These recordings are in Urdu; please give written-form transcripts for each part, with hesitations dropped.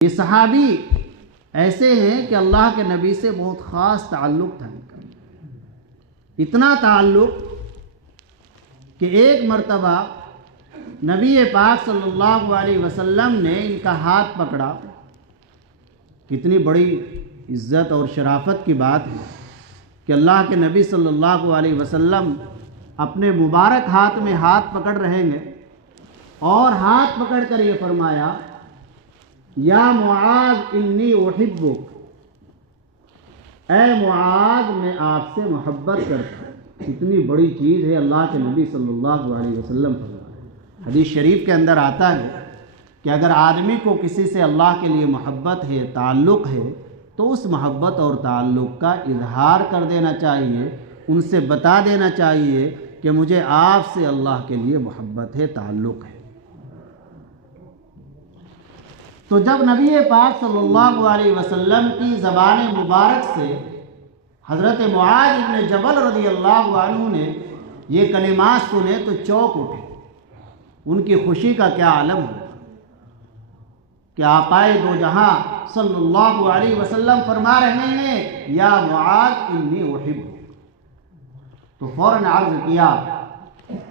یہ صحابی ایسے ہیں کہ اللہ کے نبی سے بہت خاص تعلق تھا ان کا، اتنا تعلق کہ ایک مرتبہ نبی پاک صلی اللہ علیہ وسلم نے ان کا ہاتھ پکڑا۔ کتنی بڑی عزت اور شرافت کی بات ہے کہ اللہ کے نبی صلی اللہ علیہ وسلم اپنے مبارک ہاتھ میں ہاتھ پکڑ رہے ہیں اور ہاتھ پکڑ کر یہ فرمایا، یا معاذ انی احبک، اے معاذ میں آپ سے محبت کرتا ہوں۔ اتنی بڑی چیز ہے، اللہ کے نبی صلی اللہ علیہ وسلم فرمایا۔ حدیث شریف کے اندر آتا ہے کہ اگر آدمی کو کسی سے اللہ کے لیے محبت ہے، تعلق ہے، تو اس محبت اور تعلق کا اظہار کر دینا چاہیے، ان سے بتا دینا چاہیے کہ مجھے آپ سے اللہ کے لیے محبت ہے، تعلق ہے۔ تو جب نبی پاک صلی اللہ علیہ وسلم کی زبان مبارک سے حضرت معاذ بن جبل رضی اللہ عنہ نے یہ کلمات سنے تو چونک اٹھے۔ ان کی خوشی کا کیا عالم ہوگا کہ آقائے دو جہاں صلی اللہ علیہ وسلم فرما رہے ہیں، یا معاذ انی احبک۔ تو فوراً عرض کیا،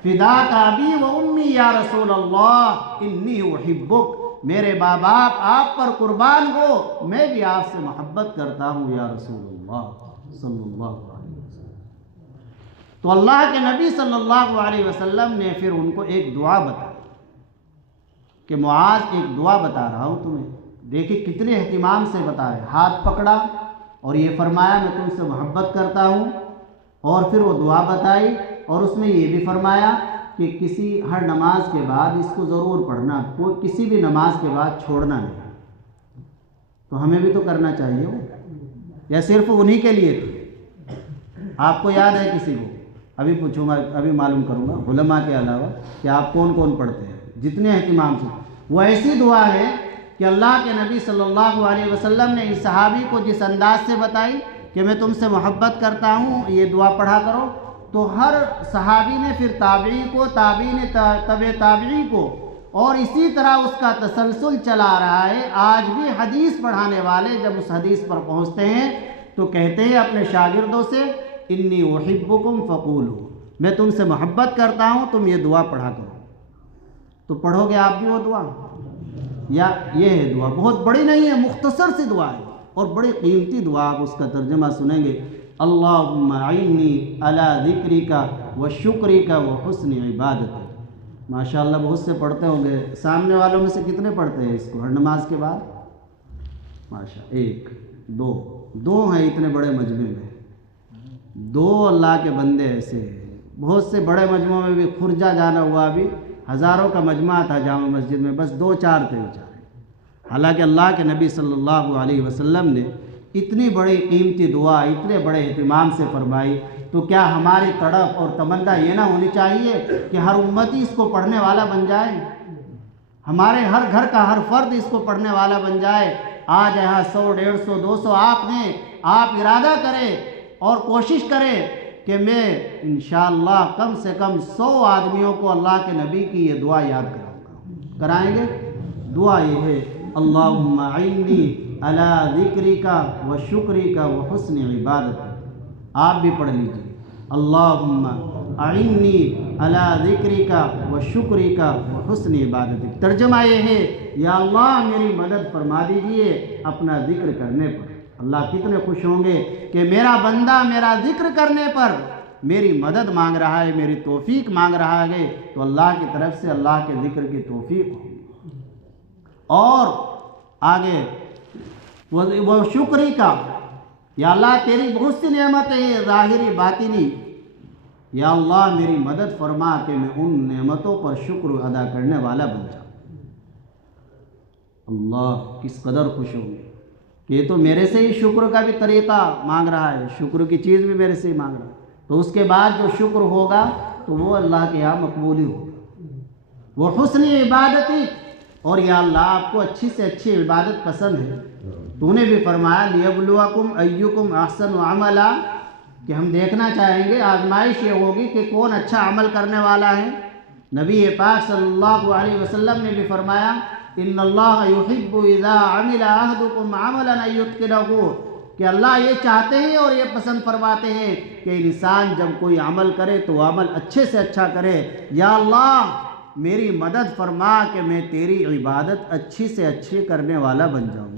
فداک ابی و امی یا رسول اللہ انی احبک، میرے ماں باپ آپ پر قربان ہو، میں بھی آپ سے محبت کرتا ہوں یا رسول اللہ صلی اللہ علیہ وسلم۔ تو اللہ کے نبی صلی اللہ علیہ وسلم نے پھر ان کو ایک دعا بتائی کہ معاذ ایک دعا بتا رہا ہوں تمہیں۔ دیکھیں کتنے اہتمام سے بتا رہے، ہاتھ پکڑا اور یہ فرمایا میں تم سے محبت کرتا ہوں، اور پھر وہ دعا بتائی اور اس میں یہ بھی فرمایا کہ ہر نماز کے بعد اس کو ضرور پڑھنا، کوئی کسی بھی نماز کے بعد چھوڑنا نہیں۔ تو ہمیں بھی تو کرنا چاہیے ہو، یا صرف انہی کے لیے تھی؟ آپ کو یاد ہے کسی کو؟ ابھی پوچھوں گا، ابھی معلوم کروں گا علماء کے علاوہ کہ آپ کون کون پڑھتے ہیں جتنے اہتمام سے۔ وہ ایسی دعا ہے کہ اللہ کے نبی صلی اللہ علیہ وسلم نے اس صحابی کو جس انداز سے بتائی کہ میں تم سے محبت کرتا ہوں، یہ دعا پڑھا کرو، تو ہر صحابی نے پھر تابعی کو، تابعی نے تبع تابعی کو، اور اسی طرح اس کا تسلسل چلا رہا ہے۔ آج بھی حدیث پڑھانے والے جب اس حدیث پر پہنچتے ہیں تو کہتے ہیں اپنے شاگردوں سے، انی احبکم فقولوا، میں تم سے محبت کرتا ہوں، تم یہ دعا پڑھا کرو۔ تو پڑھو گے آپ بھی وہ دعا؟ یا یہ ہے دعا، بہت بڑی نہیں ہے، مختصر سی دعا ہے اور بڑی قیمتی دعا۔ آپ اس کا ترجمہ سنیں گے، اللہم اعنی علی ذکرک و شکرک و حسن عبادتک۔ ماشاءاللہ بہت سے پڑھتے ہوں گے، سامنے والوں میں سے کتنے پڑھتے ہیں اس کو ہر نماز کے بعد؟ ماشاءاللہ، ایک دو ہیں اتنے بڑے مجمع میں، دو اللہ کے بندے ایسے ہیں۔ بہت سے بڑے مجموعوں میں بھی کھرجا جانا ہوا، بھی ہزاروں کا مجمع تھا جامع مسجد میں، بس 2-4 تھے بیچارے۔ حالانکہ اللہ کے نبی صلی اللہ علیہ وسلم نے اتنی بڑی قیمتی دعا اتنے بڑے اہتمام سے فرمائی، تو کیا ہماری تڑپ اور تمنا یہ نہ ہونی چاہیے کہ ہر امتی اس کو پڑھنے والا بن جائے، ہمارے ہر گھر کا ہر فرد اس کو پڑھنے والا بن جائے؟ آج یہاں 100، 150، 200 آپ ہیں، آپ ارادہ کریں اور کوشش کریں کہ میں انشاءاللہ کم سے کم 100 آدمیوں کو اللہ کے نبی کی یہ دعا یاد کراؤں گا۔ کرائیں گے؟ دعا یہ ہے، اللہم اعنی علی ذکرک و شکرک و حسن عبادتک۔ آپ بھی پڑھ لیجیے، اللہم اعنی علی ذکرک و شکرک و حسن عبادتک۔ ترجمہ یہ ہے، یا اللہ میری مدد فرما دیجئے اپنا ذکر کرنے پر۔ اللہ کتنے خوش ہوں گے کہ میرا بندہ میرا ذکر کرنے پر میری مدد مانگ رہا ہے، میری توفیق مانگ رہا ہے، تو اللہ کی طرف سے اللہ کے ذکر کی توفیق ہوگی۔ اور آگے وہ شکری کا، یا اللہ تیری بہت سی نعمتیں ہیں ظاہری باطنی، یا اللہ میری مدد فرما کہ میں ان نعمتوں پر شکر ادا کرنے والا بن جاؤں۔ اللہ کس قدر خوش ہوں گے کہ یہ تو میرے سے ہی شکر کا بھی طریقہ مانگ رہا ہے، شکر کی چیز بھی میرے سے ہی مانگ رہا ہے، تو اس کے بعد جو شکر ہوگا تو وہ اللہ کے یہاں مقبول ہی ہوگا۔ وہ حسن عبادتی، اور یا اللہ آپ کو اچھی سے اچھی عبادت پسند ہے، تو نے بھی فرمایا لیبلوکم ایکم احسن عملا، کہ ہم دیکھنا چاہیں گے، آزمائش یہ ہوگی کہ کون اچھا عمل کرنے والا ہے۔ نبی پاک صلی اللہ علیہ وسلم نے بھی فرمایا ان اللہ یحب اذا عمل احدکم عملا ان یتقنہ، کہ اللہ یہ چاہتے ہیں اور یہ پسند فرماتے ہیں کہ انسان جب کوئی عمل کرے تو وہ عمل اچھے سے اچھا کرے۔ یا اللہ میری مدد فرما کہ میں تیری عبادت اچھی سے اچھی کرنے والا بن جاؤں۔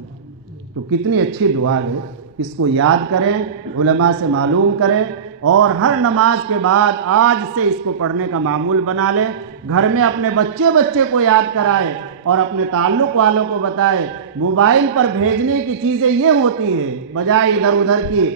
تو کتنی اچھی دعا ہے، اس کو یاد کریں، علماء سے معلوم کریں، اور ہر نماز کے بعد آج سے اس کو پڑھنے کا معمول بنا لیں۔ گھر میں اپنے بچے کو یاد کرائے اور اپنے تعلق والوں کو بتائے۔ موبائل پر بھیجنے کی چیزیں یہ ہوتی ہیں، بجائے ادھر ادھر کی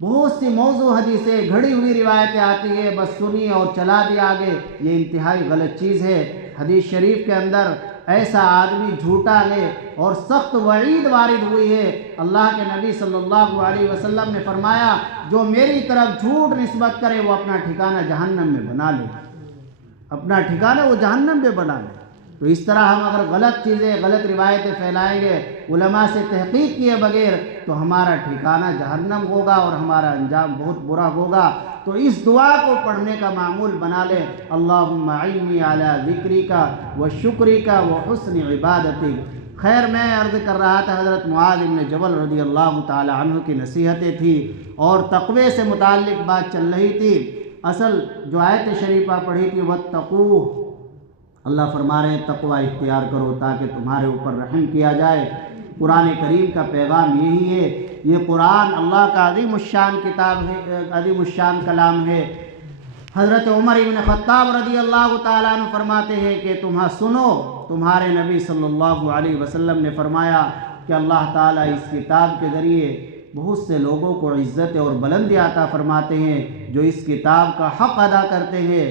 بہت سی موضوع حدیثیں گھڑی ہوئی روایتیں آتی ہیں، بس سنی اور چلا دیا آگے، یہ انتہائی غلط چیز ہے۔ حدیث شریف کے اندر ایسا آدمی جھوٹا ہے اور سخت وعید وارد ہوئی ہے۔ اللہ کے نبی صلی اللہ علیہ وسلم نے فرمایا جو میری طرف جھوٹ نسبت کرے وہ اپنا ٹھکانہ جہنم میں بنا لے، اپنا ٹھکانہ وہ جہنم میں بنا لے۔ تو اس طرح ہم اگر غلط چیزیں، غلط روایتیں پھیلائیں گے علماء سے تحقیق کیے بغیر تو ہمارا ٹھکانہ جہنم ہوگا اور ہمارا انجام بہت برا ہوگا۔ تو اس دعا کو پڑھنے کا معمول بنا لے، اللہم اعنی علی ذکرک و شکرک و حسن عبادتک۔ خیر میں عرض کر رہا تھا حضرت معاذ بن جبل رضی اللہ تعالی عنہ کی نصیحتیں تھی اور تقوی سے متعلق بات چل رہی تھی۔ اصل جو آیت شریفہ پڑھی تھی واتقوہ، اللہ فرما رہے ہیں تقوی اختیار کرو تاکہ تمہارے اوپر رحم کیا جائے۔ قرآن کریم کا پیغام یہی ہے، یہ قرآن اللہ کا عظیم الشان کتاب ہے، عظیم الشان کلام ہے۔ حضرت عمر بن خطاب رضی اللہ تعالیٰ عنہ فرماتے ہیں کہ سنو، تمہارے نبی صلی اللہ علیہ وسلم نے فرمایا کہ اللہ تعالیٰ اس کتاب کے ذریعے بہت سے لوگوں کو عزت اور بلندی عطا فرماتے ہیں جو اس کتاب کا حق ادا کرتے ہیں،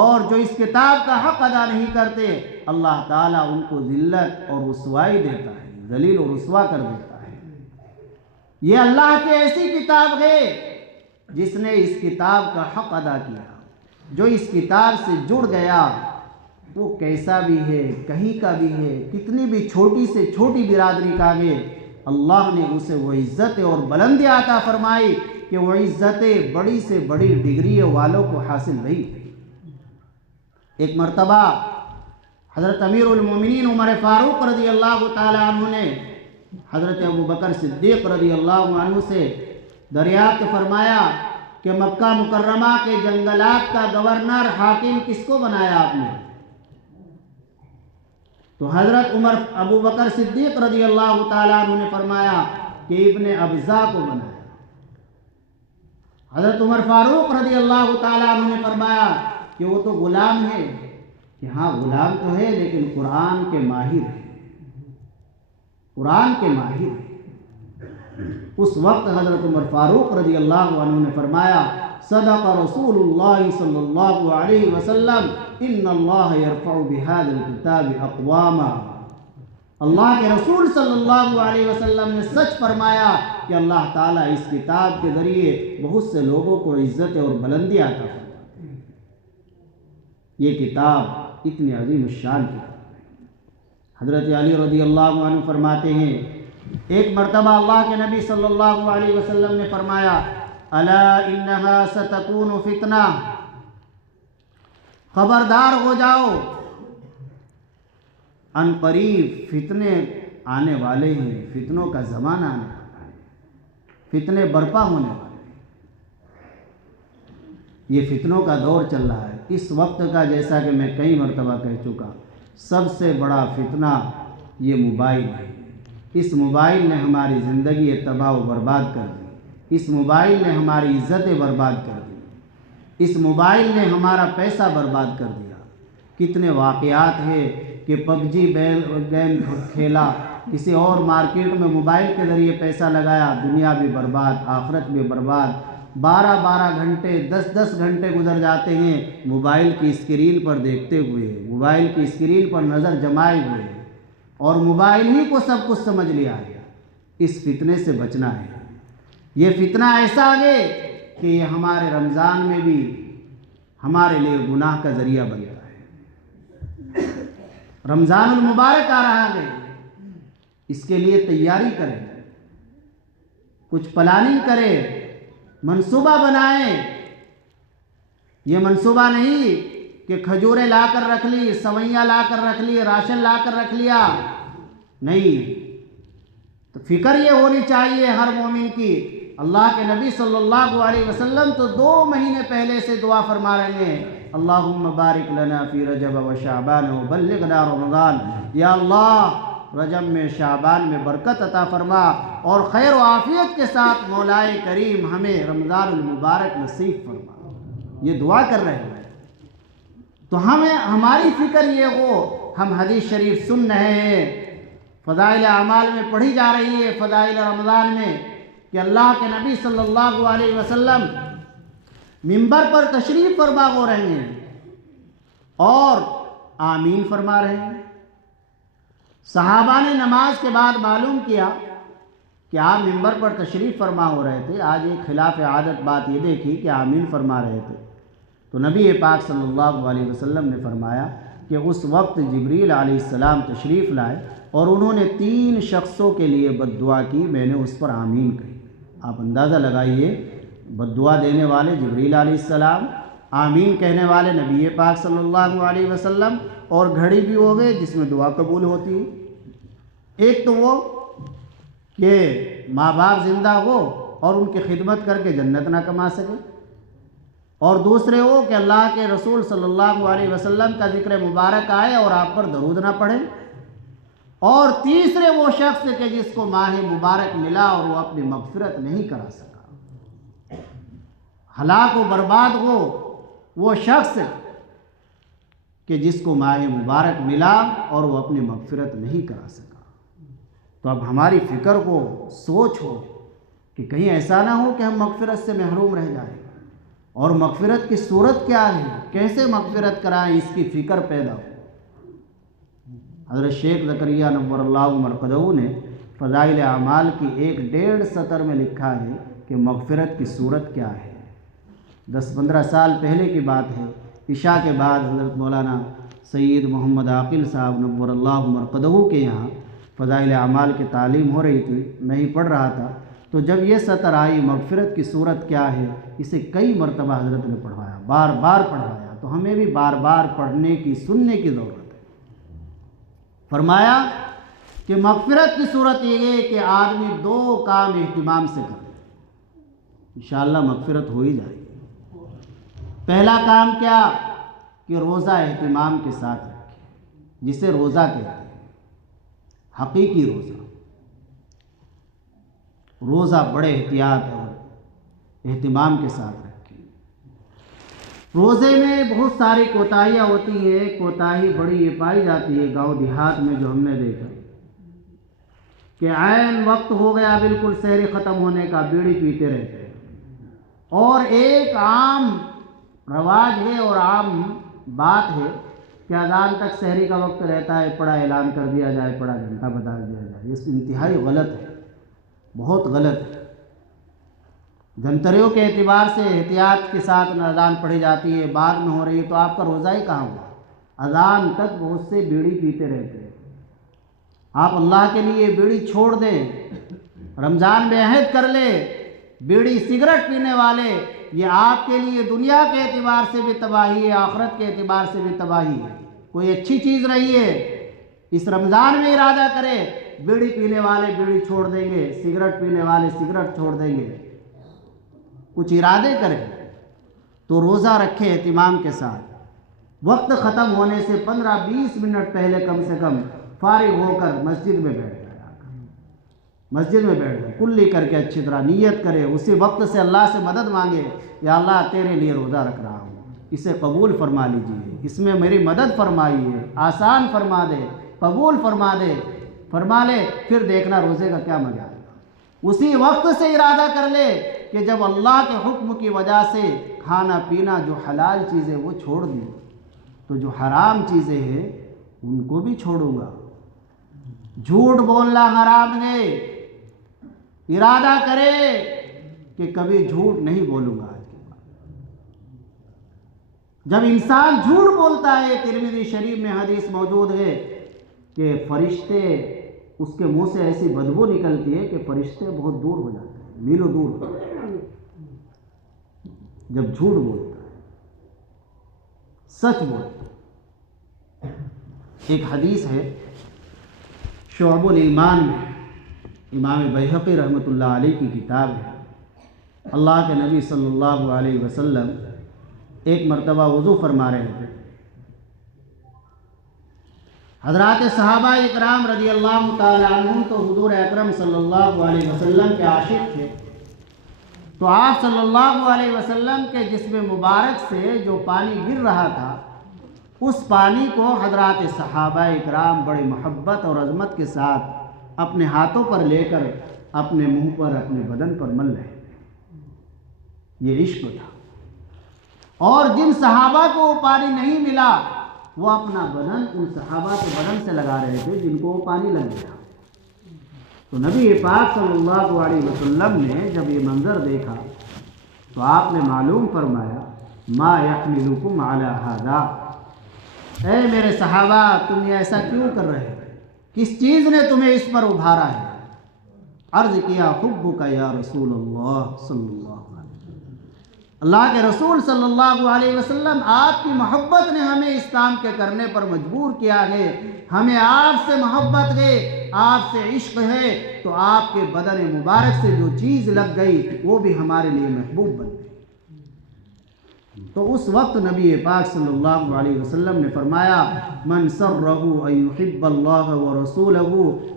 اور جو اس کتاب کا حق ادا نہیں کرتے اللہ تعالیٰ ان کو ذلت اور رسوائی دیتا ہے، ذلیل اور رسوا کر دیتا ہے۔ یہ اللہ کی ایسی کتاب ہے جس نے اس کتاب کا حق ادا کیا، جو اس کتاب سے جڑ گیا وہ کیسا بھی ہے، کہیں کا بھی ہے، کتنی بھی چھوٹی سے چھوٹی برادری کا ہے، اللہ نے اسے وہ عزت اور بلندی عطا فرمائی کہ وہ عزتیں بڑی سے بڑی ڈگری والوں کو حاصل نہیں تھی۔ ایک مرتبہ حضرت امیر المومنین عمر فاروق رضی اللہ تعالی عنہ نے حضرت ابو بکر صدیق رضی اللہ عنہ سے دریافت فرمایا کہ مکہ مکرمہ کے جنگلات کا گورنر حاکم کس کو بنایا آپ نے؟ تو حضرت ابو بکر صدیق رضی اللہ تعالی عنہ نے فرمایا کہ ابن ابزا کو بنایا۔ حضرت عمر فاروق رضی اللہ تعالی عنہ نے فرمایا کہ وہ تو غلام ہے، کہ ہاں غلام تو ہے لیکن قرآن کے ماہر ہے، قرآن کے ماہر ہے۔ اس وقت حضرت عمر فاروق رضی اللہ عنہ نے فرمایا صدق رسول اللہ صلی اللہ علیہ وسلم ان اللہ یرفع بہذا الکتاب اقواما، اللہ کے رسول صلی اللہ علیہ وسلم نے سچ فرمایا کہ اللہ تعالیٰ اس کتاب کے ذریعے بہت سے لوگوں کو عزت اور بلندی عطا فرماتا ہے۔ یہ کتاب اتنی عظیم الشان کتاب ہے۔ حضرت علی رضی اللہ عنہ فرماتے ہیں ایک مرتبہ اللہ کے نبی صلی اللہ علیہ وسلم نے فرمایا الا انہا ستکون فتنہ، خبردار ہو جاؤ ان قریب فتنے آنے والے ہیں، فتنوں کا زمانہ آنے والا ہے، فتنے برپا ہونے والے ہیں، یہ فتنوں کا دور چل رہا ہے۔ اس وقت کا جیسا کہ میں کئی مرتبہ کہہ چکا سب سے بڑا فتنہ یہ موبائل ہے۔ اس موبائل نے ہماری زندگی تباہ و برباد کر دی، اس موبائل نے ہماری عزتیں برباد کر دی، اس موبائل نے ہمارا پیسہ برباد کر دیا۔ کتنے واقعات ہیں کہ پب جی گیم کھیلا، کسی اور مارکیٹ میں موبائل کے ذریعے پیسہ لگایا، دنیا بھی برباد، آخرت بھی برباد۔ 12 گھنٹے 10 گھنٹے گزر جاتے ہیں موبائل کی اسکرین پر دیکھتے ہوئے، موبائل کی اسکرین پر نظر جمائے ہوئے، اور موبائل ہی کو سب کچھ سمجھ لیا ہے۔ اس فتنے سے بچنا ہے۔ یہ فتنہ ایسا ہے کہ یہ ہمارے رمضان میں بھی ہمارے لیے گناہ کا ذریعہ بنتا ہے۔ رمضان المبارک آ رہا ہے، اس کے لیے تیاری کریں، کچھ پلاننگ کریں، منصوبہ بنائیں۔ یہ منصوبہ نہیں کہ کھجوریں لا کر رکھ لی، سوئیاں لا کر رکھ لی، راشن لا کر رکھ لیا، نہیں۔ تو فکر یہ ہونی چاہیے ہر مومن کی۔ اللہ کے نبی صلی اللہ علیہ وسلم تو 2 مہینے پہلے سے دعا فرما رہے ہیں، اللہم بارک لنا فی رجب و شعبان وبلغنا رمضان، یا اللہ رجب میں شعبان میں برکت عطا فرما اور خیر و عافیت کے ساتھ مولائے کریم ہمیں رمضان المبارک نصیب فرما، یہ دعا کر رہے ہیں۔ تو ہماری فکر یہ ہو، ہم حدیث شریف سن رہے ہیں، فضائل اعمال میں پڑھی جا رہی ہے، فضائل رمضان میں، کہ اللہ کے نبی صلی اللہ علیہ وسلم منبر پر تشریف فرما ہو رہے ہیں اور آمین فرما رہے ہیں۔ صحابہ نے نماز کے بعد معلوم کیا کہ آپ منبر پر تشریف فرما ہو رہے تھے، آج ایک خلاف عادت بات یہ دیکھی کہ آمین فرما رہے تھے۔ تو نبی پاک صلی اللہ علیہ وسلم نے فرمایا کہ اس وقت جبریل علیہ السلام تشریف لائے اور انہوں نے 3 شخصوں کے لیے بد دعا کی، میں نے اس پر آمین کہی۔ آپ اندازہ لگائیے، بد دعا دینے والے جبریل علیہ السلام، آمین کہنے والے نبی پاک صلی اللہ علیہ وسلم، اور گھڑی بھی ہو گئے جس میں دعا قبول ہوتی ہے۔ ایک تو وہ کہ ماں باپ زندہ ہو اور ان کی خدمت کر کے جنت نہ کما سکے، اور دوسرے وہ کہ اللہ کے رسول صلی اللہ علیہ وسلم کا ذکر مبارک آئے اور آپ پر درود نہ پڑھے، اور تیسرے وہ شخص کہ جس کو ماہ مبارک ملا اور وہ اپنی مغفرت نہیں کرا سکا، ہلاک و برباد ہو وہ شخص کہ جس کو ماہ مبارک ملا اور وہ اپنی مغفرت نہیں کرا سکا۔ تو اب ہماری فکر کو سوچ ہو کہ کہیں ایسا نہ ہو کہ ہم مغفرت سے محروم رہ جائیں، اور مغفرت کی صورت کیا ہے، کیسے مغفرت کرائیں، اس کی فکر پیدا ہو۔ حضرت شیخ زکریا نور اللہ مرقدہ نے فضائل اعمال کی 1.5 سطر میں لکھا ہے کہ مغفرت کی صورت کیا ہے۔ 10-15 سال پہلے کی بات ہے، عشاء کے بعد حضرت مولانا سید محمد عاقل صاحب نور اللہ مرقدہ کے یہاں فضائل اعمال کی تعلیم ہو رہی تھی، میں ہی پڑھ رہا تھا، تو جب یہ سطر آئی مغفرت کی صورت کیا ہے، اسے کئی مرتبہ حضرت نے پڑھوایا، بار بار پڑھوایا، تو ہمیں بھی بار بار پڑھنے کی، سننے کی ضرورت ہے۔ فرمایا کہ مغفرت کی صورت یہ ہے کہ آدمی 2 کام اہتمام سے کرے، انشاءاللہ مغفرت ہو ہی جائے گی۔ پہلا کام کیا کہ روزہ اہتمام کے ساتھ رکھے، جسے روزہ کہتے ہیں، حقیقی روزہ بڑے احتیاط اور اہتمام کے ساتھ رکھے۔ روزے میں بہت ساری کوتاہیاں ہوتی ہیں، کوتاہی بڑی یہ پائی جاتی ہے گاؤں دیہات میں، جو ہم نے دیکھا کہ عین وقت ہو گیا بالکل سحری ختم ہونے کا، بیڑی پیتے رہتے ہیں، اور ایک عام رواج ہے اور عام بات ہے کہ اذان تک سحری کا وقت رہتا ہے، پڑا اعلان کر دیا جائے، پڑا گھنٹہ بتا دیا جائے۔ یہ انتہائی غلط ہے، بہت غلط ہے۔ دھنتریوں کے اعتبار سے احتیاط کے ساتھ اذان پڑھی جاتی ہے، بعد میں ہو رہی ہے، تو آپ کا روزہ ہی کہاں ہوا؟ اذان تک بہت سے بیڑی پیتے رہتے ہیں۔ آپ اللہ کے لیے بیڑی چھوڑ دیں، رمضان میں عہد کر لے، بیڑی سگریٹ پینے والے، یہ آپ کے لیے دنیا کے اعتبار سے بھی تباہی ہے، آخرت کے اعتبار سے بھی تباہی ہے۔ کوئی اچھی چیز رہی ہے، اس رمضان میں ارادہ کرے، بیڑی پینے والے بیڑی چھوڑ دیں گے، سگریٹ پینے والے سگریٹ چھوڑ دیں گے، کچھ ارادے کرے تو روزہ رکھے اہتمام کے ساتھ۔ وقت ختم ہونے سے 15-20 منٹ پہلے کم سے کم فارغ ہو کر مسجد میں بیٹھ جائے، مسجد میں بیٹھ جائے، کلی کر کے اچھی طرح نیت کرے، اسی وقت سے اللہ سے مدد مانگے، یا اللہ تیرے لیے روزہ رکھ رہا ہوں، اسے قبول فرما لیجیے، اس میں میری مدد فرمائیے، آسان فرما دے، قبول فرما دے، فرما لے، پھر دیکھنا روزے کا کیا مزہ آئے گا۔ اسی وقت سے ارادہ کر لے کہ جب اللہ کے حکم کی وجہ سے کھانا پینا جو حلال چیزیں وہ چھوڑ دی، تو جو حرام چیزیں ہیں ان کو بھی چھوڑوں گا۔ جھوٹ بولنا حرام ہے، ارادہ کرے کہ کبھی جھوٹ نہیں بولوں گا۔ جب انسان جھوٹ بولتا ہے، ترمذی شریف میں حدیث موجود ہے کہ فرشتے، اس کے منہ سے ایسی بدبو نکلتی ہے کہ فرشتے بہت دور ہو جاتے ہیں، میلوں دور ہو جاتے ہیں جب جھوٹ بولتا ہے۔ سچ بولے۔ ایک حدیث ہے شعب الایمان میں، امام بیہقی رحمۃ اللہ علیہ کی کتاب ہے۔ اللہ کے نبی صلی اللہ علیہ وسلم ایک مرتبہ وضو فرما رہے تھے۔ حضرات صحابہ اکرام رضی اللہ تعالی عنہم تو حضور اکرم صلی اللہ علیہ وسلم کے عاشق تھے، تو آپ صلی اللہ علیہ وسلم کے جسم مبارک سے جو پانی گر رہا تھا، اس پانی کو حضرات صحابہ اکرام بڑی محبت اور عظمت کے ساتھ اپنے ہاتھوں پر لے کر اپنے منہ پر، اپنے بدن پر مل رہے تھے۔ یہ عشق تھا۔ اور جن صحابہ کو وہ پانی نہیں ملا، وہ اپنا بدن ان صحابہ کے بدن سے لگا رہے تھے جن کو وہ پانی لگ گیا۔ تو نبی پاک صلی اللہ علیہ وسلم نے جب یہ منظر دیکھا تو آپ نے معلوم فرمایا، ما یحملکم علی ھذا، اے میرے صحابہ تم یہ ایسا کیوں کر رہے ہو؟ کس چیز نے تمہیں اس پر ابھارا ہے؟ عرض کیا، حبک یا رسول اللہ صلی اللہ علیہ وسلم، اللہ کے رسول صلی اللہ علیہ وسلم آپ کی محبت نے ہمیں اس کام کے کرنے پر مجبور کیا ہے۔ ہمیں آپ سے محبت ہے، آپ سے عشق ہے، تو آپ کے بدن مبارک سے جو چیز لگ گئی وہ بھی ہمارے لیے محبوب بن گئی۔ تو اس وقت نبی پاک صلی اللہ علیہ وسلم نے فرمایا، من سرہ ان یحب اللہ ورسولہ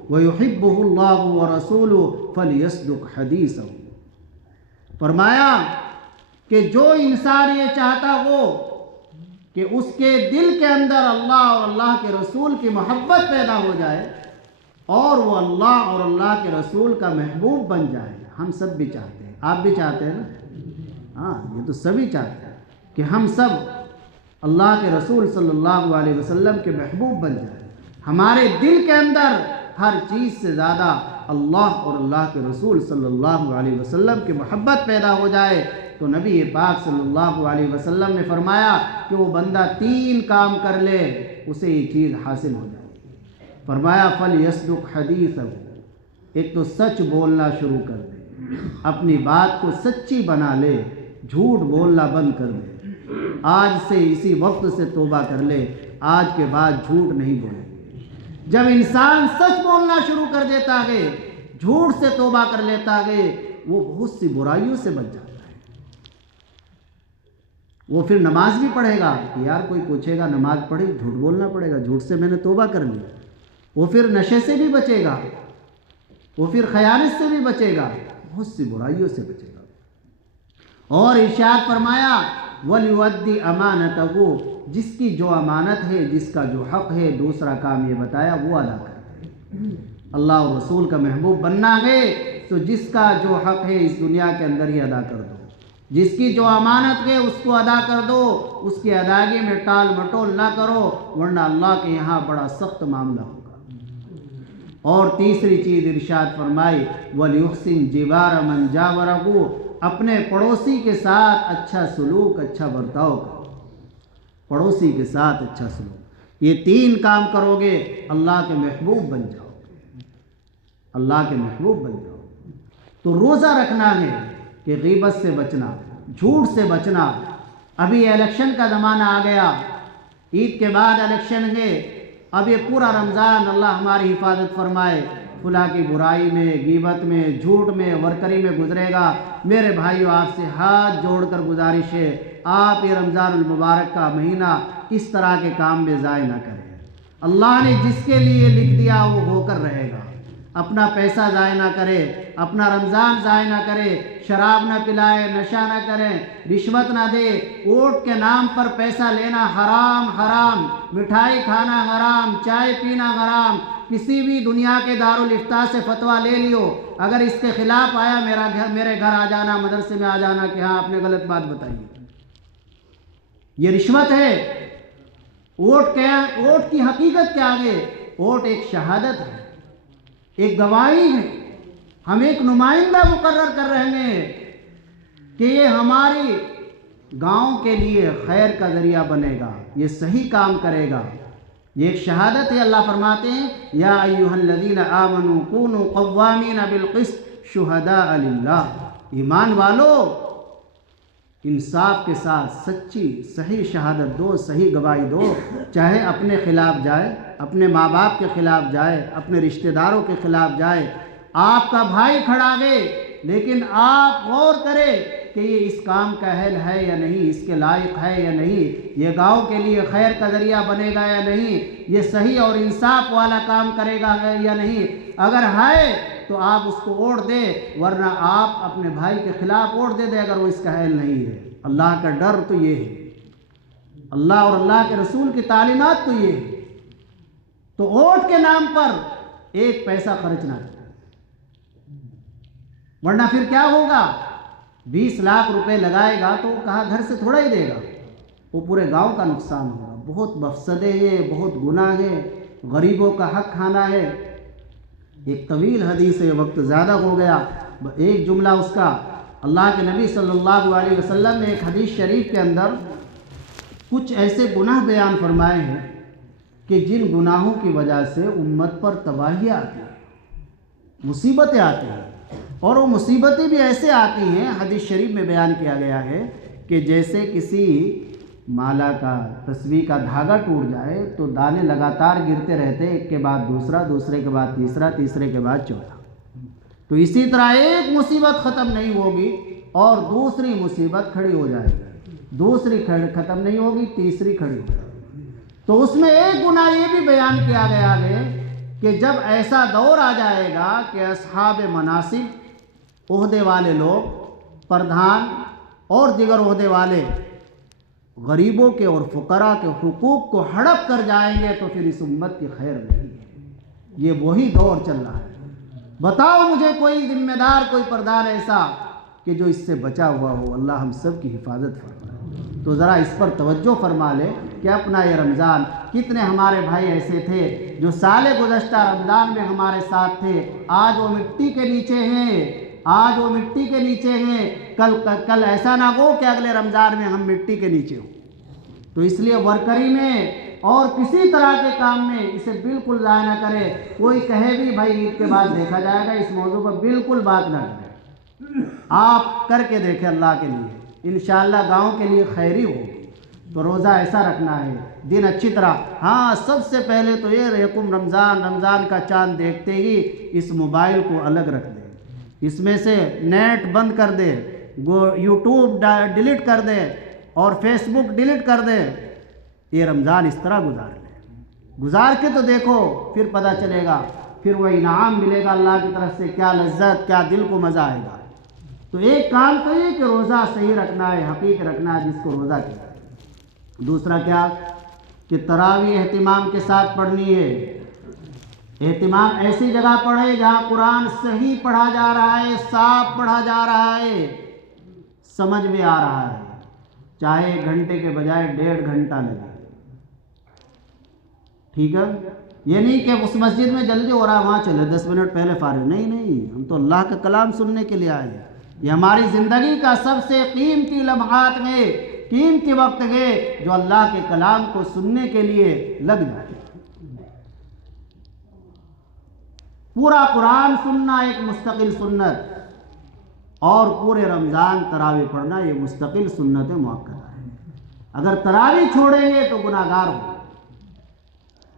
ویحبہ اللہ ورسولہ فلیصدق حدیثہ، فرمایا کہ جو انسان یہ چاہتا ہو کہ اس کے دل کے اندر اللہ اور اللہ کے رسول کی محبت پیدا ہو جائے اور وہ اللہ اور اللہ کے رسول کا محبوب بن جائے، ہم سب بھی چاہتے ہیں، آپ بھی چاہتے ہیں نا؟ ہاں، یہ تو سبھی چاہتے ہیں کہ ہم سب اللہ کے رسول صلی اللہ علیہ وسلم کے محبوب بن جائیں، ہمارے دل کے اندر ہر چیز سے زیادہ اللہ اور اللہ کے رسول صلی اللہ علیہ وسلم کی محبت پیدا ہو جائے۔ تو نبی پاک صلی اللہ علیہ وسلم نے فرمایا کہ وہ بندہ 3 کام کر لے اسے یہ چیز حاصل ہو جائے۔ فرمایا فَلْيَصْدُقْ حَدِيثَهُ، ایک تو سچ بولنا شروع کر دے، اپنی بات کو سچی بنا لے، جھوٹ بولنا بند کر دے، آج سے اسی وقت سے توبہ کر لے، آج کے بعد جھوٹ نہیں بولے۔ جب انسان سچ بولنا شروع کر دیتا ہے، جھوٹ سے توبہ کر لیتا ہے، وہ بہت سی برائیوں سے بچ جاتا ہے۔ وہ پھر نماز بھی پڑھے گا کہ یار کوئی پوچھے گا نماز پڑھی، جھوٹ بولنا پڑے گا، جھوٹ سے میں نے توبہ کر لی۔ وہ پھر نشے سے بھی بچے گا، وہ پھر خیانت سے بھی بچے گا، بہت سی برائیوں سے بچے گا۔ اور ارشاد فرمایا وَلْيُؤَدِّ أَمَانَتَهُ، جس کی جو امانت ہے، جس کا جو حق ہے، دوسرا کام یہ بتایا وہ ادا کرے۔ اللہ اور رسول کا محبوب بننا ہے تو جس کا جو حق ہے اس دنیا کے اندر ہی ادا کر دو، جس کی جو امانت ہے اس کو ادا کر دو، اس کی ادائیگی میں ٹال مٹول نہ کرو، ورنہ اللہ کے یہاں بڑا سخت معاملہ ہوگا۔ اور تیسری چیز ارشاد فرمائی وَلْيُحْسِنْ جِوَارَ مَنْ جَاوَرَهُ، اپنے پڑوسی کے ساتھ اچھا سلوک، اچھا برتاؤ کرو، پڑوسی کے ساتھ اچھا سلوک۔ یہ 3 کام کرو گے اللہ کے محبوب بن جاؤ گے، اللہ کے محبوب بن جاؤ گے۔ تو روزہ رکھنا ہے کہ غیبت سے بچنا، جھوٹ سے بچنا۔ ابھی الیکشن کا زمانہ آ گیا، عید کے بعد الیکشن ہے، اب یہ پورا رمضان اللہ ہماری حفاظت فرمائے فلاں کی برائی میں، غیبت میں، جھوٹ میں، ورکری میں گزرے گا۔ میرے بھائیو، آپ سے ہاتھ جوڑ کر گزارش ہے، آپ یہ رمضان المبارک کا مہینہ اس طرح کے کام میں ضائع نہ کریں۔ اللہ نے جس کے لیے لکھ دیا وہ ہو کر رہے گا۔ اپنا پیسہ ضائع نہ کرے، اپنا رمضان ضائع نہ کرے، شراب نہ پلائے، نشہ نہ کریں، رشوت نہ دے، ووٹ کے نام پر پیسہ لینا حرام حرام، مٹھائی کھانا حرام، چائے پینا حرام۔ کسی بھی دنیا کے دارالافتاء سے فتویٰ لے لیو، اگر اس کے خلاف آیا میرے گھر آ جانا، مدرسے میں آ جانا کہ ہاں آپ نے غلط بات بتائی۔ یہ رشوت ہے۔ ووٹ کی حقیقت کیا ہے؟ ووٹ ایک شہادت ہے، ایک گواہی ہے۔ ہم ایک نمائندہ مقرر کر رہے ہیں کہ یہ ہماری گاؤں کے لیے خیر کا ذریعہ بنے گا، یہ صحیح کام کرے گا، یہ ایک شہادت ہے۔ اللہ فرماتے ہیں یا ایھا الذین آمنوا کونوا قوامین بالقسط شہداء للہ، ایمان والو انصاف کے ساتھ سچی صحیح شہادت دو، صحیح گواہی دو، چاہے اپنے خلاف جائے، اپنے ماں باپ کے خلاف جائے، اپنے رشتہ داروں کے خلاف جائے، آپ کا بھائی کھڑا گئے، لیکن آپ غور کریں کہ یہ اس کام کا اہل ہے یا نہیں، اس کے لائق ہے یا نہیں، یہ گاؤں کے لیے خیر کا ذریعہ بنے گا یا نہیں، یہ صحیح اور انصاف والا کام کرے گا یا نہیں۔ اگر ہے تو آپ اس کو ووٹ دیں، ورنہ آپ اپنے بھائی کے خلاف ووٹ دے دیں اگر وہ اس کا اہل نہیں ہے۔ اللہ کا ڈر تو یہ ہے، اللہ اور اللہ کے رسول کی تعلیمات تو یہ ہے۔ تو ووٹ کے نام پر ایک پیسہ خرچ نہ کریں، ورنہ پھر کیا ہوگا؟ 20 لاکھ روپے لگائے گا تو وہ کہا گھر سے تھوڑا ہی دے گا، وہ پورے گاؤں کا نقصان ہوگا۔ بہت مفسدے ہیں، بہت گناہ ہے، غریبوں کا حق کھانا ہے۔ ایک طویل حدیث ہے، وقت زیادہ ہو گیا، ایک جملہ اس کا، اللہ کے نبی صلی اللہ علیہ وسلم نے ایک حدیث شریف کے اندر کچھ ایسے گناہ بیان فرمائے ہیں کہ جن گناہوں کی وجہ سے امت پر تباہیاں آتی ہیں، مصیبتیں آتی ہیں، اور وہ مصیبتیں بھی ایسے آتی ہیں، حدیث شریف میں بیان کیا گیا ہے کہ جیسے کسی مالا کا تسبیح کا دھاگا ٹوٹ جائے تو دانے لگاتار گرتے رہتے، ایک کے بعد دوسرا، دوسرے کے بعد تیسرا، تیسرے کے بعد چوتھا۔ تو اسی طرح ایک مصیبت ختم نہیں ہوگی اور دوسری مصیبت کھڑی ہو جائے گی، دوسری ختم نہیں ہوگی، تیسری کھڑی ہو جائے گی۔ تو اس میں ایک گناہ یہ بھی بیان کیا گیا ہے کہ جب ایسا دور آ جائے گا کہ اصحاب مناصب، عہدے والے لوگ، پردھان اور دیگر عہدے والے غریبوں کے اور فقراء کے حقوق کو ہڑپ کر جائیں گے تو پھر اس امت کی خیر نہیں ہے۔ یہ وہی دور چل رہا ہے۔ بتاؤ مجھے کوئی ذمہ دار، کوئی پردھان ایسا کہ جو اس سے بچا ہوا ہو۔ اللہ ہم سب کی حفاظت فرمائے۔ تو ذرا اس پر توجہ فرما لے کہ اپنا یہ رمضان، کتنے ہمارے بھائی ایسے تھے جو سال گزشتہ رمضان میں ہمارے ساتھ تھے، آج وہ مٹی کے نیچے ہیں، آج وہ مٹی کے نیچے ہیں، کل ایسا نہ ہو کہ اگلے رمضان میں ہم مٹی کے نیچے ہوں۔ تو اس لیے ورکری میں اور کسی طرح کے کام میں اسے بالکل ضائع نہ کرے۔ کوئی کہے بھی بھائی عید کے بعد دیکھا جائے گا، اس موضوع پر بالکل بات نہ کریں، آپ کر کے دیکھیں اللہ کے لیے، انشاءاللہ گاؤں کے لیے خیری ہوگی۔ تو روزہ ایسا رکھنا ہے، دن اچھی طرح، ہاں سب سے پہلے تو یہ رحکم رمضان کا چاند دیکھتے ہی اس موبائل کو الگ رکھ دے، اس میں سے نیٹ بند کر دے، یوٹیوب ڈیلیٹ کر دے اور فیس بک ڈیلیٹ کر دے۔ یہ رمضان اس طرح گزار کے تو دیکھو، پھر پتہ چلے گا، پھر وہ انعام ملے گا اللہ کی طرف سے، کیا لذت، کیا دل کو مزہ آئے گا۔ تو ایک کام تو یہ کہ روزہ صحیح رکھنا ہے، حقیق رکھنا ہے جس کو روزہ کہتے ہیں۔ دوسرا کیا کہ تراویح اہتمام کے ساتھ پڑھنی ہے۔ اہتمام ایسی جگہ پڑھے جہاں قرآن صحیح پڑھا جا رہا ہے، صاف پڑھا جا رہا ہے، سمجھ میں آ رہا ہے، چاہے 1 گھنٹے کے بجائے 1.5 گھنٹہ لگے، ٹھیک ہے؟ یہ نہیں کہ اس مسجد میں جلدی ہو رہا ہے وہاں چلے 10 منٹ پہلے فارغ، نہیں، ہم تو اللہ کا کلام سننے کے لیے آئے ہیں۔ یہ ہماری زندگی کا سب سے قیمتی لمحات ہے، قیمتی وقت ہے جو اللہ کے کلام کو سننے کے لیے لگ جائے۔ پورا قرآن سننا ایک مستقل سنت، اور پورے رمضان تراویح پڑھنا یہ مستقل سنت مؤکدہ ہے۔ اگر تراویح چھوڑیں گے تو گناہ گار ہوں۔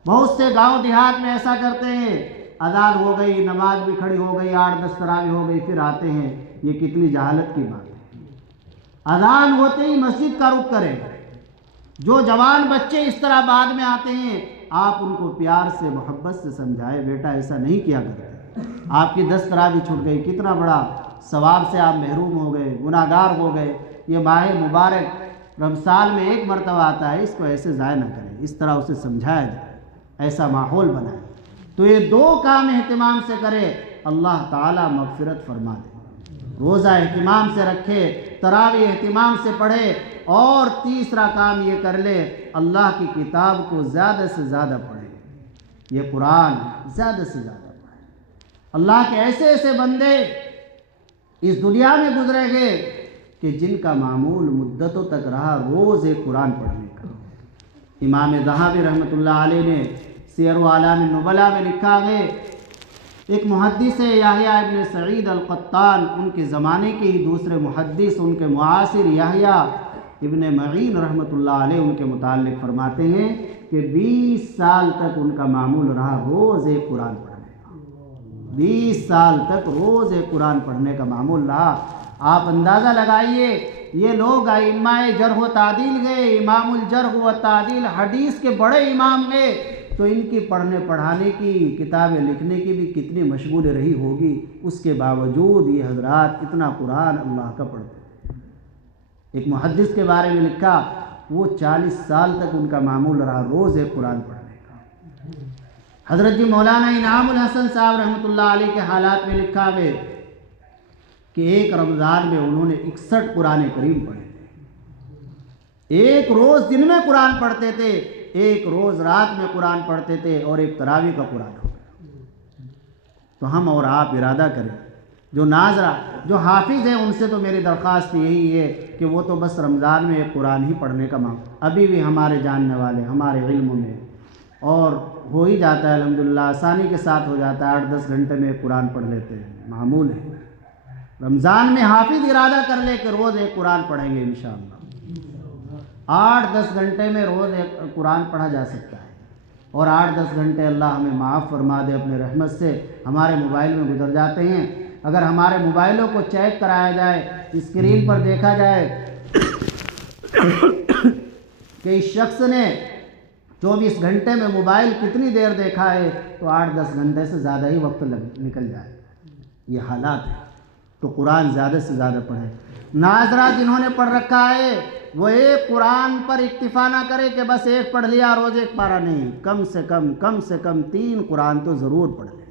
بہت سے گاؤں دیہات میں ایسا کرتے ہیں، اذان ہو گئی، نماز بھی کھڑی ہو گئی، 8-10 تراویح ہو گئی، پھر آتے ہیں۔ یہ کتنی جہالت کی بات ہے۔ اذان ہوتے ہی مسجد کا رخ کریں۔ جو جوان بچے اس طرح بعد میں آتے ہیں، آپ ان کو پیار سے، محبت سے سمجھائے، بیٹا ایسا نہیں کیا کرتے، آپ کی 10 تراویح چھوٹ گئی، کتنا بڑا ثواب سے آپ محروم ہو گئے، گناہ گار ہو گئے۔ یہ ماہ مبارک رمضان میں 1 مرتبہ آتا ہے، اس کو ایسے ضائع نہ کریں، اس طرح اسے سمجھایا جائے، ایسا ماحول بنائے۔ تو یہ 2 کام اہتمام سے کرے، اللہ تعالیٰ مغفرت فرما دے۔ روزہ اہتمام سے رکھے، تراویح اہتمام سے پڑھے، اور تیسرا کام یہ کر لے، اللہ کی کتاب کو زیادہ سے زیادہ پڑھے، یہ قرآن زیادہ سے زیادہ پڑھے۔ اللہ کے ایسے ایسے بندے اس دنیا میں گزرے گئے کہ جن کا معمول مدتوں تک رہا روز ایک قرآن پڑھنے کا۔ امام ذہبی رحمۃ اللہ علیہ نے سیر و اعلام النبلاء میں لکھا ہے ایک محدث ہے یحییٰ ابن سعید القطان، ان کے زمانے کے ہی دوسرے محدث، ان کے معاصر یحییٰ ابن معین رحمۃ اللہ علیہ ان کے متعلق فرماتے ہیں کہ 20 سال تک ان کا معمول رہا روز ایک قرآن پڑھنے کا، 20 سال تک روز ایک قرآن پڑھنے کا معمول رہا۔ آپ اندازہ لگائیے، یہ لوگ ائمہ جرح و تعدیل گئے، امام الجرح و تعدیل حدیث کے بڑے امام گئے، تو ان کی پڑھنے پڑھانے کی، کتابیں لکھنے کی بھی کتنی مشغول رہی ہوگی، اس کے باوجود یہ حضرات اتنا قرآن اللہ کا پڑھتے تھے۔ ایک محدث کے بارے میں لکھا، وہ 40 سال تک ان کا معمول رہا روز ایک قرآن پڑھنے کا۔ حضرت جی مولانا انعام الحسن صاحب رحمۃ اللہ علیہ کے حالات میں لکھا ہے کہ ایک رمضان میں انہوں نے 61 قرآن کریم پڑھے تھے۔ ایک روز دن میں قرآن پڑھتے تھے، ایک روز رات میں قرآن پڑھتے تھے، اور ایک تراویح کا قرآن ہو گیا۔ تو ہم اور آپ ارادہ کریں، جو ناظرہ جو حافظ ہیں ان سے تو میری درخواست یہی ہے کہ وہ تو بس رمضان میں ایک قرآن ہی پڑھنے کا معمول، ابھی بھی ہمارے جاننے والے ہمارے علم میں اور ہو ہی جاتا ہے الحمدللہ، آسانی کے ساتھ ہو جاتا ہے، 8-10 گھنٹے میں ایک قرآن پڑھ لیتے ہیں، معمول ہے۔ رمضان میں حافظ ارادہ کر لے کہ روز ایک قرآن پڑھیں گے انشاءاللہ، 8-10 گھنٹے میں روز ایک قرآن پڑھا جا سکتا ہے، اور 8-10 گھنٹے اللہ ہمیں معاف فرما دے اپنے رحمت سے، ہمارے موبائل میں گزر جاتے ہیں۔ اگر ہمارے موبائلوں کو چیک کرایا جائے، اسکرین پر دیکھا جائے کہ اس شخص نے 24 گھنٹے میں موبائل کتنی دیر دیکھا ہے، تو 8-10 گھنٹے سے زیادہ ہی وقت نکل جائے۔ یہ حالات ہیں، تو قرآن زیادہ سے زیادہ پڑھیں۔ ناظرہ جنہوں نے پڑھ رکھا ہے وہ ایک قرآن پر اکتفا نہ کرے کہ بس ایک پڑھ لیا روز ایک پارہ، نہیں، کم سے کم 3 قرآن تو ضرور پڑھ لیں۔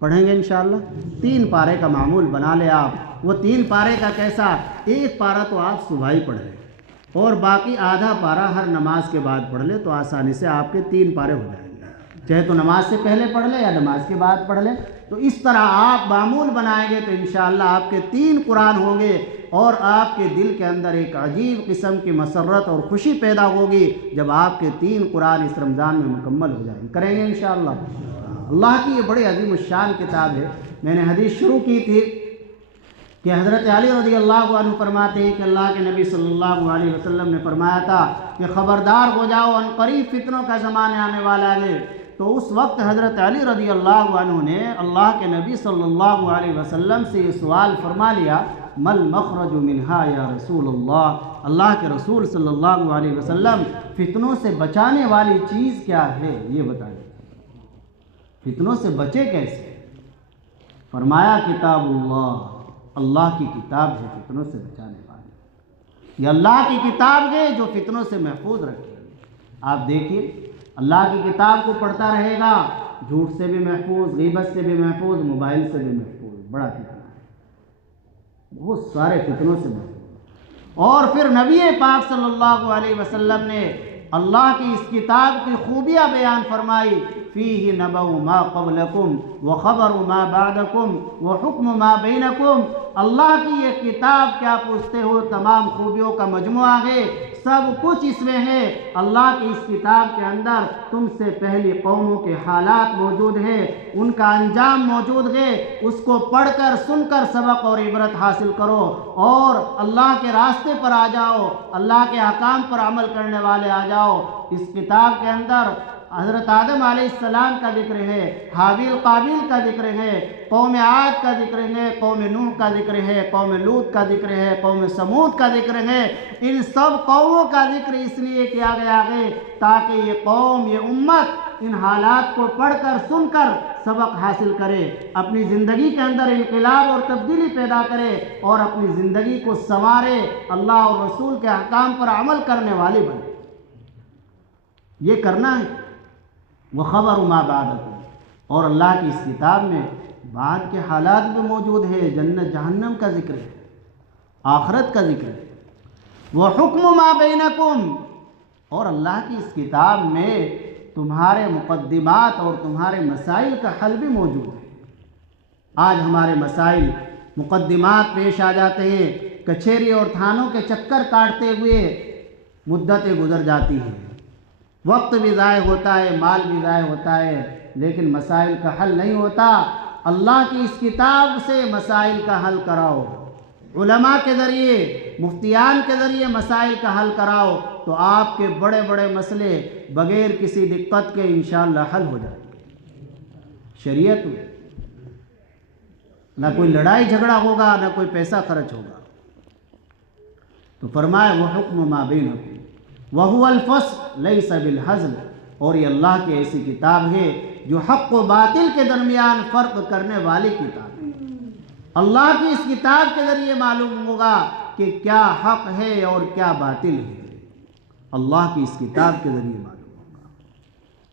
پڑھیں گے انشاءاللہ؟ 3 پارے کا معمول بنا لے آپ۔ وہ 3 پارے کا کیسا؟ ایک پارہ تو آپ صبح ہی پڑھ لیں، اور باقی آدھا پارہ ہر نماز کے بعد پڑھ لے، تو آسانی سے آپ کے 3 پارے ہو جائیں گے، چاہے تو نماز سے پہلے پڑھ لے یا نماز کے بعد پڑھ لے۔ تو اس طرح آپ معمول بنائیں گے تو انشاءاللہ آپ کے 3 قرآن ہوں گے، اور آپ کے دل کے اندر ایک عجیب قسم کی مسرت اور خوشی پیدا ہوگی جب آپ کے 3 قرآن اس رمضان میں مکمل ہو جائیں گے۔ کریں گے انشاءاللہ؟ اللہ کی یہ بڑی عظیم الشان کتاب ہے۔ میں نے حدیث شروع کی تھی کہ حضرت علی رضی اللہ عنہ فرماتے ہیں کہ اللہ کے نبی صلی اللہ علیہ وسلم نے فرمایا تھا کہ خبردار ہو جاؤ، ان قریب فتنوں کا زمانہ آنے والا ہے۔ تو اس وقت حضرت علی رضی اللہ عنہ نے اللہ کے نبی صلی اللہ علیہ وسلم سے یہ سوال فرما لیا، مل مخرج منہا یا رسول اللہ کے رسول صلی اللہ علیہ وسلم، فتنوں سے بچانے والی چیز کیا ہے یہ بتائیے، فتنوں سے بچے کیسے؟ فرمایا کتاب اللہ کی کتاب ہے فتنوں سے بچانے والی، یہ اللہ کی کتاب ہے جو فتنوں سے محفوظ رکھے۔ آپ دیکھیے، اللہ کی کتاب کو پڑھتا رہے گا، جھوٹ سے بھی محفوظ، غیبت سے بھی محفوظ، موبائل سے بھی محفوظ، بڑا فتنہ ہے، بہت سارے فتنوں سے محفوظ۔ اور پھر نبی پاک صلی اللہ علیہ وسلم نے اللہ کی اس کتاب کی خوبیاں بیان فرمائی، فیہ نبأ ما قبلکم وخبر ما بعدکم وحکم ما بینکم۔ اللہ کی یہ کتاب کیا پوچھتے ہو، تمام خوبیوں کا مجموعہ ہے، سب کچھ اس میں ہے۔ اللہ کی اس کتاب کے اندر تم سے پہلی قوموں کے حالات موجود ہیں، ان کا انجام موجود ہے، اس کو پڑھ کر سن کر سبق اور عبرت حاصل کرو، اور اللہ کے راستے پر آ جاؤ، اللہ کے احکام پر عمل کرنے والے آ جاؤ۔ اس کتاب کے اندر حضرت آدم علیہ السلام کا ذکر ہے، حابیل قابیل کا ذکر ہے، قوم عاد کا ذکر ہے، قوم نوح کا ذکر ہے، قوم لوط کا ذکر ہے، قوم سمود کا ذکر ہے۔ ان سب قوموں کا ذکر اس لیے کیا گیا ہے تاکہ یہ قوم، یہ امت ان حالات کو پڑھ کر سن کر سبق حاصل کرے، اپنی زندگی کے اندر انقلاب اور تبدیلی پیدا کرے، اور اپنی زندگی کو سنوارے، اللہ اور رسول کے احکام پر عمل کرنے والی بنے۔ یہ کرنا ہے۔ وخبر ما بعدکم، اور اللہ کی اس کتاب میں بعد کے حالات بھی موجود ہے، جنت جہنم کا ذکر ہے، آخرت کا ذکر ہے۔ وحکم ما بینکم، اور اللہ کی اس کتاب میں تمہارے مقدمات اور تمہارے مسائل کا حل بھی موجود ہے۔ آج ہمارے مسائل، مقدمات پیش آ جاتے ہیں، کچہری اور تھانوں کے چکر کاٹتے ہوئے مدتیں گزر جاتی ہیں، وقت بھی ضائع ہوتا ہے، مال بھی ضائع ہوتا ہے، لیکن مسائل کا حل نہیں ہوتا۔ اللہ کی اس کتاب سے مسائل کا حل کراؤ، علماء کے ذریعے، مفتیان کے ذریعے مسائل کا حل کراؤ، تو آپ کے بڑے بڑے مسئلے بغیر کسی دقت کے انشاءاللہ حل ہو جائیں گے۔ شریعت میں نہ کوئی لڑائی جھگڑا ہوگا، نہ کوئی پیسہ خرچ ہوگا۔ تو فرمایا وہ حکم ما بینکم وہو الفصل لیس بالہزل، اور یہ اللہ کی ایسی کتاب ہے جو حق و باطل کے درمیان فرق کرنے والی کتاب ہے۔ اللہ کی اس کتاب کے ذریعے معلوم ہوگا کہ کیا حق ہے اور کیا باطل ہے، اللہ کی اس کتاب کے ذریعے معلوم ہوگا۔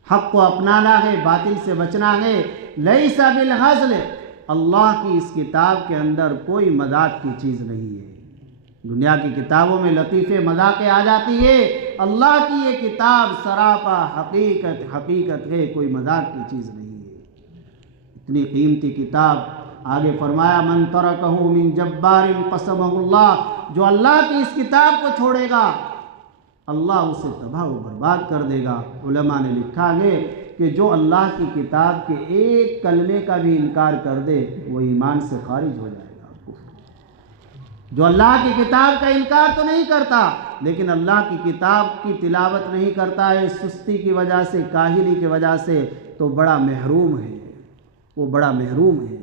حق کو اپنانا ہے، باطل سے بچنا ہے، لیس بالہزل، اللہ کی اس کتاب کے اندر کوئی مذاق کی چیز نہیں ہے۔ دنیا کی کتابوں میں لطیفے مذاقیں آ جاتی ہے، اللہ کی یہ کتاب سراپا حقیقت ہے، کوئی مذاق کی چیز نہیں ہے۔ اتنی قیمتی کتاب، آگے فرمایا من ترکہ من جبار قسمہ اللہ، جو اللہ کی اس کتاب کو چھوڑے گا اللہ اسے تباہ و برباد کر دے گا۔ علماء نے لکھا ہے کہ جو اللہ کی کتاب کے ایک کلمے کا بھی انکار کر دے وہ ایمان سے خارج ہو جائے گا۔ جو اللہ کی کتاب کا انکار تو نہیں کرتا لیکن اللہ کی کتاب کی تلاوت نہیں کرتا ہے سستی کی وجہ سے، کاہلی کی وجہ سے، تو بڑا محروم ہے، وہ بڑا محروم ہے۔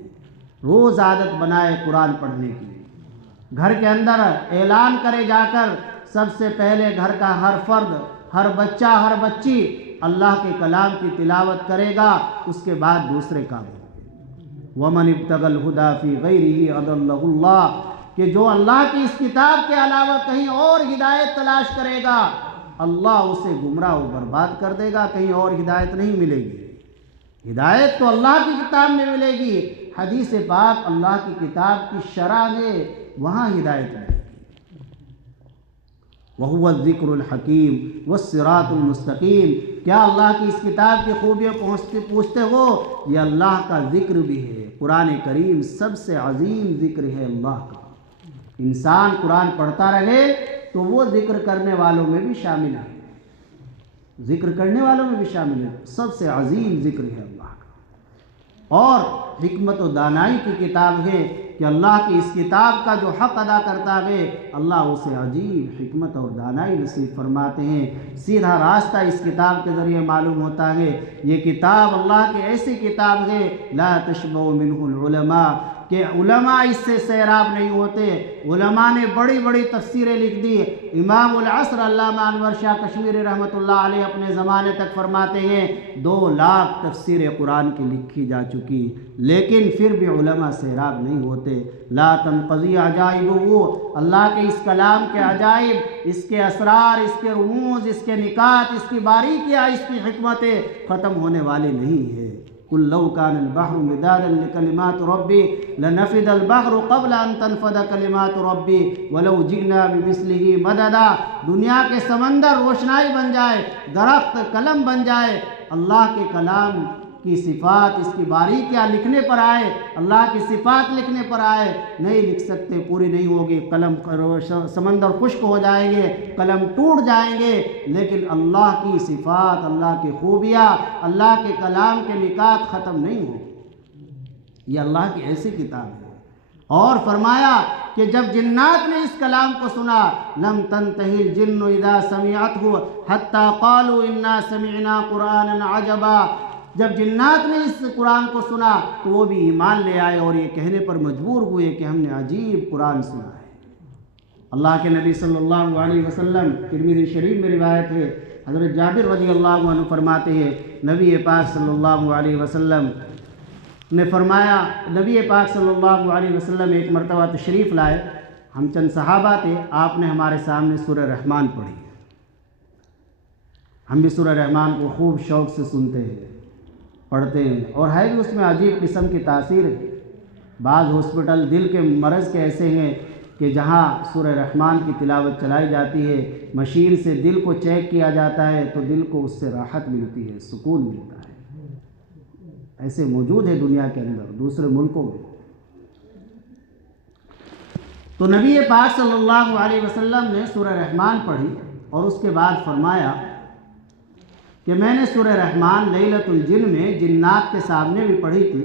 روز عادت بنائے قرآن پڑھنے کی، گھر کے اندر اعلان کرے جا کر سب سے پہلے گھر کا ہر فرد، ہر بچہ، ہر بچی اللہ کے کلام کی تلاوت کرے گا، اس کے بعد دوسرے کام ہوں گے۔ وَمَنِ ابْتَغَى الْهُدَى فِي غَيْرِهِ أَضَلَّهُ اللَّهُ، کہ جو اللہ کی اس کتاب کے علاوہ کہیں اور ہدایت تلاش کرے گا اللہ اسے گمراہ و برباد کر دے گا، کہیں اور ہدایت نہیں ملے گی۔ ہدایت تو اللہ کی کتاب میں ملے گی، حدیث پاک اللہ کی کتاب کی شرح ہے، وہاں ہدایت ملے گی۔ وَهُوَ الذِّكْرُ الْحَكِيمُ وَالصِّرَاطُ الْمُسْتَقِيمُ، کیا اللہ کی اس کتاب کی خوبیاں پوچھتے ہو؟ یہ اللہ کا ذکر بھی ہے۔ قرآن کریم سب سے عظیم ذکر ہے اللہ کا۔ انسان قرآن پڑھتا رہے تو وہ ذکر کرنے والوں میں بھی شامل ہے، ذکر کرنے والوں میں بھی شامل ہے۔ سب سے عظیم ذکر ہے اللہ کا، اور حکمت و دانائی کی کتاب ہے کہ اللہ کی اس کتاب کا جو حق ادا کرتا ہے اللہ اسے عجیب حکمت اور دانائی نصیب فرماتے ہیں۔ سیدھا راستہ اس کتاب کے ذریعے معلوم ہوتا ہے۔ یہ کتاب اللہ کی ایسی کتاب ہے لا تشبع منہ العلماء، کہ علماء اس سے سیراب نہیں ہوتے۔ علماء نے بڑی بڑی تفسیریں لکھ دی۔ امام العصر علامہ انور شاہ کشمیری رحمۃ اللہ علیہ اپنے زمانے تک فرماتے ہیں 2 لاکھ تفسیریں قرآن کی لکھی جا چکی، لیکن پھر بھی علماء سیراب نہیں ہوتے۔ لا تنقضی عجائبہ، اللہ کے اس کلام کے عجائب، اس کے اسرار، اس کے رموز، اس کے نکات، اس کی باریکیاں، اس کی حکمتیں ختم ہونے والی نہیں ہے۔ قل لو كان البحر مدادا لكلمات ربي لنفد البحر قبل ان تنفد كلمات ربي ولو جئنا بمثله مددا، دنیا کے سمندر روشنائی بن جائے، درخت قلم بن جائے، اللہ کے کلام کی صفات، اس کی باریکیاں لکھنے پر آئے، اللہ کی صفات لکھنے پر آئے، نہیں لکھ سکتے، پوری نہیں ہوگی، قلم سمندر خشک ہو جائیں گے، قلم ٹوٹ جائیں گے، لیکن اللہ کی صفات، اللہ کی خوبیاں، اللہ کے کلام کے نکات ختم نہیں ہوں۔ یہ اللہ کی ایسی کتاب ہے۔ اور فرمایا کہ جب جنات نے اس کلام کو سنا لم تنتہی الجن اذا سمعته حتى قالوا انا سمعنا قرانا عجبا، جب جنات نے اس قرآن کو سنا تو وہ بھی ایمان لے آئے اور یہ کہنے پر مجبور ہوئے کہ ہم نے عجیب قرآن سنا ہے۔ اللہ کے نبی صلی اللہ علیہ وسلم، ترمذی شریف میں روایت ہے، حضرت جابر رضی اللہ عنہ فرماتے ہیں نبی پاک صلی اللہ علیہ وسلم نے فرمایا، نبی پاک صلی اللہ علیہ وسلم ایک مرتبہ تشریف لائے، ہم چند صحابہ تھے، آپ نے ہمارے سامنے سورہ رحمان پڑھی، ہم بھی سورہ رحمان کو خوب شوق سے سنتے ہیں، پڑھتے ہیں، اور ہے بھی اس میں عجیب قسم کی تاثیر ہے۔ بعض ہاسپٹل دل کے مرض کے ایسے ہیں کہ جہاں سورہ رحمان کی تلاوت چلائی جاتی ہے، مشین سے دل کو چیک کیا جاتا ہے تو دل کو اس سے راحت ملتی ہے، سکون ملتا ہے۔ ایسے موجود ہے دنیا کے اندر، دوسرے ملکوں میں۔ تو نبی پاک صلی اللہ علیہ وسلم نے سورہ رحمان پڑھی اور اس کے بعد فرمایا کہ میں نے سورہ رحمان لیلۃ الجن میں جنات کے سامنے بھی پڑھی تھی،